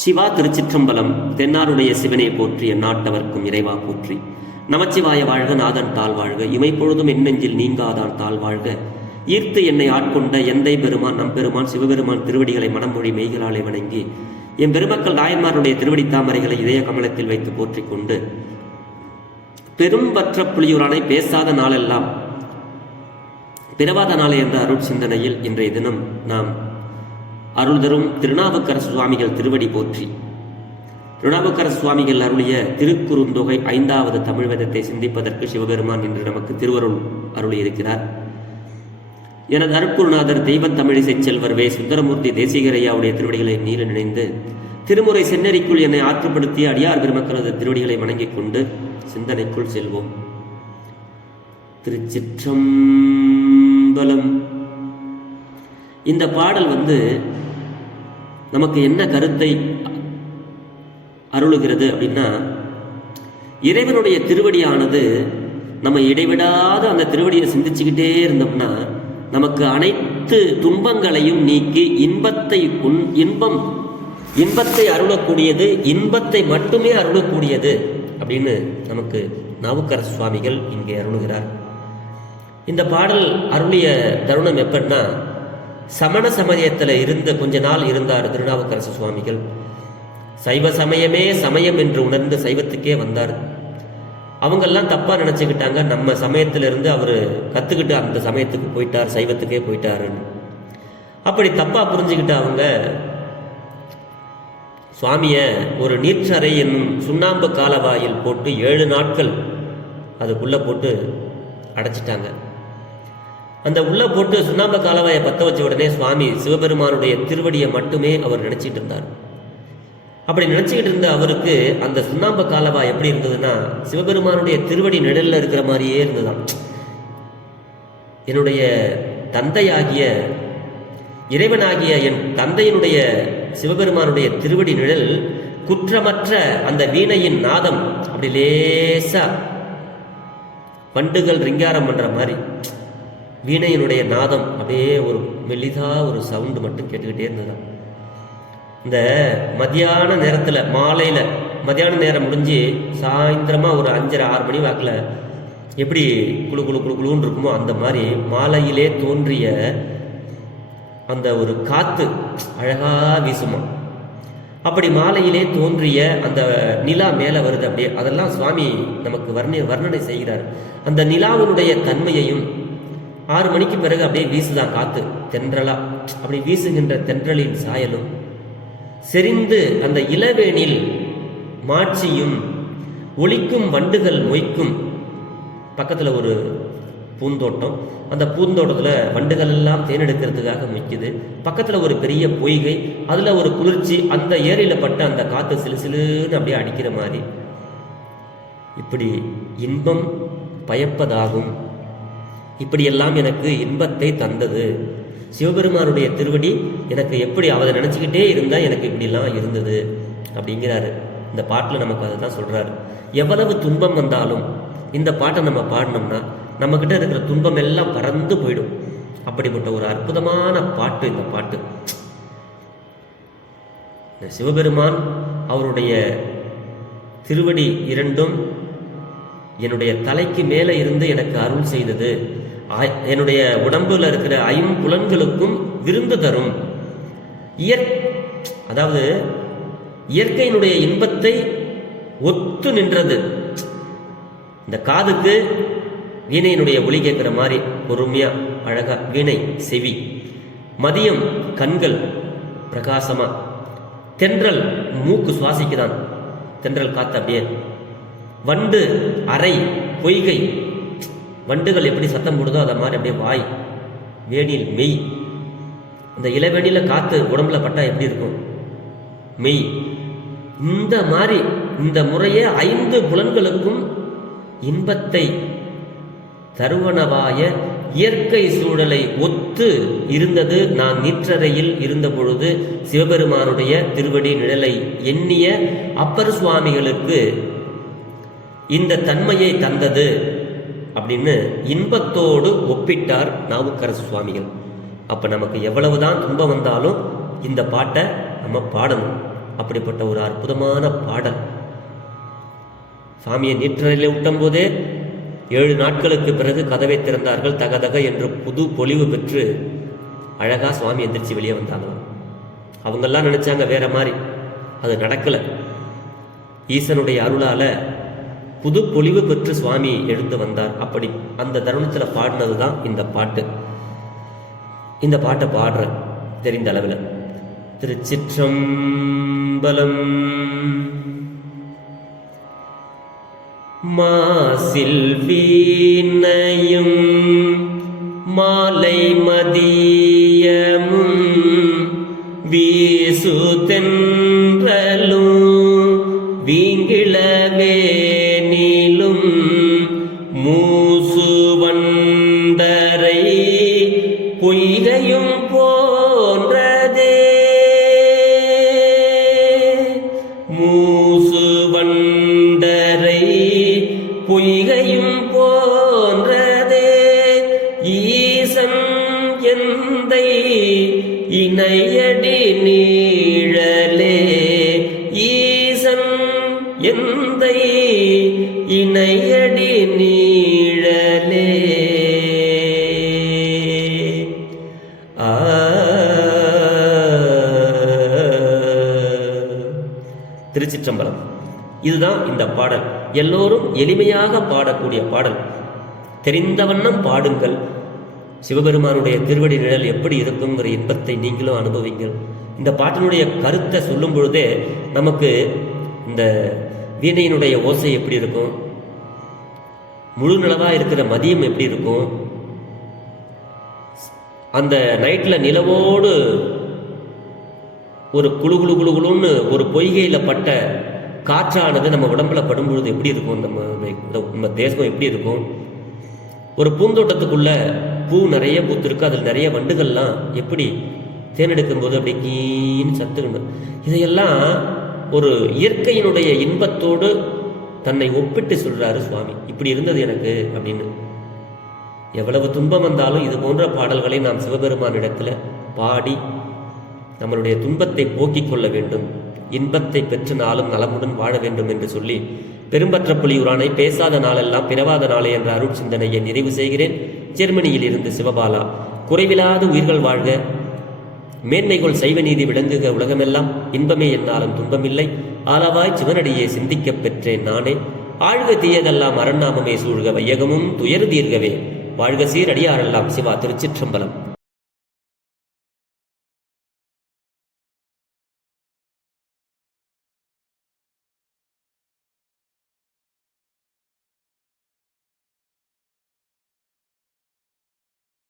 சிவா திருச்சிற்றம்பலம். தென்னாருடைய சிவனை போற்றி எந்நாட்டவர்க்கும் இறைவா போற்றி. நமச்சிவாய வாழ்க, நாதன் தாழ் வாழ்க, இமைப்பொழுதும் எண்ணெஞ்சில் நீங்காதான் தாழ் வாழ்க. ஈர்த்து என்னை ஆட்கொண்ட எந்தை பெருமான் நம் பெருமான் சிவபெருமான் திருவடிகளை மனமொழி மெய்களாலே வணங்கி என் பெருமக்கள் நாயன்மாருடைய திருவடி தாமரைகளை இதய கமலத்தில் வைத்து போற்றிக் கொண்டு பெரும்பற்ற புலியூரானை பேசாத நாளெல்லாம் பிறவாத நாளை என்ற அருள் சிந்தனையில் இன்றைய தினம் நாம் அருள் தரும் திருநாவுக்கரசு சுவாமிகள் திருவடி போற்றி. திருநாவுக்கரசு சுவாமிகள் அருளிய திருக்குறுந்தொகை 5வது தமிழ் வேதத்தை சிந்திப்பதற்கு சிவபெருமான் இன்று நமக்கு திருவருள் அருளி இருக்கிறார். எனது அருட்குருநாதர் தெய்வத் தமிழிசை செல்வர் வே சுந்தரமூர்த்தி தேசிகரையாவுடைய திருவடிகளை நீல நினைந்து திருமுறை செந்நெறிக்குள் என்னை ஆற்றுப்படுத்திய அடியார் பெருமக்களது திருவடிகளை வணங்கிக் கொண்டு சிந்தனைக்குள் செல்வோம். திருச்சிற்றம்பலம். இந்த பாடல் நமக்கு என்ன கருத்தை அருளுகிறது அப்படின்னா, இறைவனுடைய திருவடியானது நம்ம இடைவிடாத அந்த திருவடியை சிந்திச்சுக்கிட்டே இருந்தோம்னா நமக்கு அனைத்து துன்பங்களையும் நீக்கி இன்பத்தை அருளக்கூடியது, இன்பத்தை மட்டுமே அருளக்கூடியது அப்படின்னு நமக்கு நாவுக்கரசு சுவாமிகள் இங்கே அருளுகிறார். இந்த பாடல் அருளிய தருணம் எப்படின்னா, சமண சமயத்தில் இருந்த கொஞ்ச நாள் இருந்தார் திருநாவுக்கரசு சுவாமிகள். சைவ சமயமே சமயம் என்று உணர்ந்து சைவத்துக்கே வந்தார். அவங்கெல்லாம் தப்பா நினைச்சுக்கிட்டாங்க, நம்ம சமயத்திலிருந்து அவர் கத்துக்கிட்டு அந்த சமயத்துக்கு போயிட்டார், சைவத்துக்கே போயிட்டாருன்னு. அப்படி தப்பா புரிஞ்சுக்கிட்ட அவங்க சுவாமிய ஒரு நீற்றறை என்னும் சுண்ணாம்பு காலவாயில் போட்டு 7 நாட்கள் அதுக்குள்ள போட்டு அடைச்சிட்டாங்க. அந்த உள்ள போட்டு சுண்ணாம்பு காலவாயை பற்ற வச்ச உடனே சுவாமி சிவபெருமானுடைய திருவடியை மட்டுமே அவர் நினைச்சிட்டு இருந்தார். அப்படி நினைச்சுக்கிட்டு இருந்த அவருக்கு அந்த சுண்ணாம்பு காலவாய் எப்படி இருந்ததுன்னா, சிவபெருமானுடைய திருவடி நிழல்ல இருக்கிற மாதிரியே இருந்ததுதான். என்னுடைய தந்தையாகிய இறைவனாகிய என் தந்தையினுடைய சிவபெருமானுடைய திருவடி நிழல் குற்றமற்ற அந்த வீணையின் நாதம் அப்படி லேசா பண்டுகள் ரிங்காரம் பண்ற மாதிரி வீணையினுடைய நாதம் அப்படியே ஒரு மெல்லிதா ஒரு சவுண்டு மட்டும் கேட்டுக்கிட்டே இருந்ததுதான். இந்த மத்தியான நேரத்தில் மத்தியான நேரம் முடிஞ்சு சாயந்தரமா ஒரு 5:30-6 மணி வாக்கில் எப்படி குழு குழு குழு குழுன்னு இருக்குமோ அந்த மாதிரி மாலையிலே தோன்றிய அந்த ஒரு காத்து அழகா வீசுமா. அப்படி மாலையிலே தோன்றிய அந்த நிலா மேலே வருது அப்படியே. அதெல்லாம் சுவாமி நமக்கு வர்ணனை செய்கிறார். அந்த நிலாவினுடைய தன்மையையும் 6 மணிக்கு பிறகு அப்படியே வீசுதான் காத்து தென்றலா. அப்படி வீசுகின்ற தென்றலின் சாயலும் செறிந்து அந்த இளவேனில் மாட்சியும் ஒலிக்கும் வண்டுகள் மொய்க்கும். பக்கத்துல ஒரு பூந்தோட்டம், அந்த பூந்தோட்டத்துல வண்டுகள் எல்லாம் தேனெடுக்கிறதுக்காக மொய்க்குது. பக்கத்துல ஒரு பெரிய பொய்கை, அதுல ஒரு குளிர்ச்சி, அந்த ஏரியில பட்ட அந்த காத்து சிலு சிலுன்னு அப்படியே அடிக்கிற மாதிரி. இப்படி இன்பம் பயப்பதாகும். இப்படியெல்லாம் எனக்கு இன்பத்தை தந்தது சிவபெருமானுடைய திருவடி. எனக்கு எப்படி அவரை நினைச்சுக்கிட்டே இருந்தா எனக்கு இப்படிலாம் இருந்தது அப்படிங்கிறாரு. இந்த பாட்டில் நமக்கு அதை தான் சொல்றாரு. எவ்வளவு துன்பம் வந்தாலும் இந்த பாட்டை நம்ம பாடினோம்னா நம்ம கிட்ட இருக்கிற துன்பம் எல்லாம் பறந்து போயிடும். அப்படிப்பட்ட ஒரு அற்புதமான பாட்டு இந்த பாட்டு. சிவபெருமான் அவருடைய திருவடி இரண்டும் என்னுடைய தலைக்கு மேலே இருந்து எனக்கு அருள் செய்தது. என்னுடைய உடம்புல இருக்கிற 5 புலன்களுக்கும் விருந்து தரும். அதாவது இயற்கையினுடைய இன்பத்தை ஒத்து நின்றது. இந்த காதுக்கு வீணையினுடைய ஒலி கேட்கிற மாதிரி பொறுமையா அழகா வீணை செவி, மதியம் கண்கள் பிரகாசமா, தென்றல் மூக்கு சுவாசிக்குதான் தென்றல் காத்து அப்படியே, வண்டு அறை பொய்கை வண்டுகள் எப்படி சத்தம் போடுதோ அதை மாதிரி அப்படியே வாய், வேணில் மெய், அந்த இளவேணியில காத்து உடம்புல பட்டா எப்படி இருக்கும் மெய். இந்த மாதிரி இந்த முறையே 5 புலன்களுக்கும் இன்பத்தை தருவனவாய இயற்கை சூழலை ஒத்து இருந்தது. நான் நீற்றறையில் இருந்த பொழுது சிவபெருமானுடைய திருவடி நிழலை எண்ணிய அப்பர் சுவாமிகளுக்கு இந்த தன்மையை தந்தது அப்படின்னு இன்பத்தோடு ஒப்பிட்டார் நாவுக்கரசு சுவாமிகள். அப்ப நமக்கு எவ்வளவுதான் துன்பம் வந்தாலும் இந்த பாட்டை நம்ம பாடணும். அப்படிப்பட்ட ஒரு அற்புதமான பாடல். சாமியை நீற்றறையிலே விட்டும் போதே 7 நாட்களுக்கு பிறகு கதவை திறந்தார்கள். தகதக என்று புது பொலிவு பெற்று அழகா சுவாமி எந்திரிச்சு வெளியே வந்தாங்களாம். அவங்கெல்லாம் நினைச்சாங்க வேற மாதிரி, அது நடக்கல. ஈசனுடைய அருளால புது பொலிவு பெற்று சுவாமி எழுந்து வந்தார். அப்படி அந்த தருணத்தில் பாடினது தான் இந்த பாட்டு. இந்த பாட்டை பாடுற தெரிந்த அளவில் திருச்சிற்றம்பலம். மாசில் வீணையும் மாலை மதியமும் வீசு தென்றலும் வீங்கிளவேனிலும் மூசு வண்டரை பொய்கையும் போன்றதே. மூசு வண்டரை பொய்கையும் போன்றதே. ஈசன் எந்தை இணையடி நீழலே. ஈசன் எந்தை இணையடி நீழலே. திருச்சிற்றம்பலம். இதுதான் இந்த பாடல். எல்லோரும் எளிமையாக பாடக்கூடிய பாடல். தெரிந்த வண்ணம் பாடுங்கள். சிவபெருமானுடைய திருவடி நிழல் எப்படி இருக்குங்கிற இன்பத்தை நீங்களும் அனுபவிங்கள். இந்த பாட்டினுடைய கருத்தை சொல்லும் பொழுதே நமக்கு இந்த வீணையினுடைய ஓசை எப்படி இருக்கும், முழு நிலவாக இருக்கிற மதியம் எப்படி இருக்கும், அந்த நைட்டில் நிலவோடு ஒரு குழு குழு குழு குழுன்னு ஒரு பொய்கையில் பட்ட காற்றானது நம்ம உடம்புல படும்பொழுது எப்படி இருக்கும், நம்ம தேசம் எப்படி இருக்கும். ஒரு பூந்தோட்டத்துக்குள்ள பூ நிறைய பூத்திருக்கு, அதில் நிறைய வண்டுகள்லாம் எப்படி தேனெடுக்கும் போது அப்படி கீன்னு சத்துக்கணும். இதையெல்லாம் ஒரு இயற்கையினுடைய இன்பத்தோடு தன்னை ஒப்பிட்டு சொல்றாரு சுவாமி. இப்படி இருந்தது எனக்கு அப்படின்னு. எவ்வளவு துன்பம் வந்தாலும் இது போன்ற பாடல்களை நாம் சிவபெருமானிடத்துல பாடி நம்மளுடைய துன்பத்தை போக்கிக் கொள்ள வேண்டும், இன்பத்தை பெற்று நாளும் நலமுடன் வாழ வேண்டும் என்று சொல்லி பெரும்பற்ற புலியூரானை பேசாத நாளெல்லாம் பிறவாத நாளே என்ற அருள் சிந்தனையை நிறைவு செய்கிறேன். ஜெர்மனியில் இருந்து சிவபாலா. குறைவில்லாத உயிர்கள் வாழ்க, மேன்மைகள் சைவ நீதி விளங்குக, உலகமெல்லாம் இன்பமே என்னாலும் துன்பமில்லை, ஆலவாய் சிவனடியே சிந்திக்கப் பெற்றேன் நானே. ஆழ்க தீயதெல்லாம் அரண்நாமமே சூழ்க, வையகமும் துயர் தீர்கவே வாழ்க சீர் அடியாரெல்லாம். சிவா. திருச்சிற்றம்பலம்.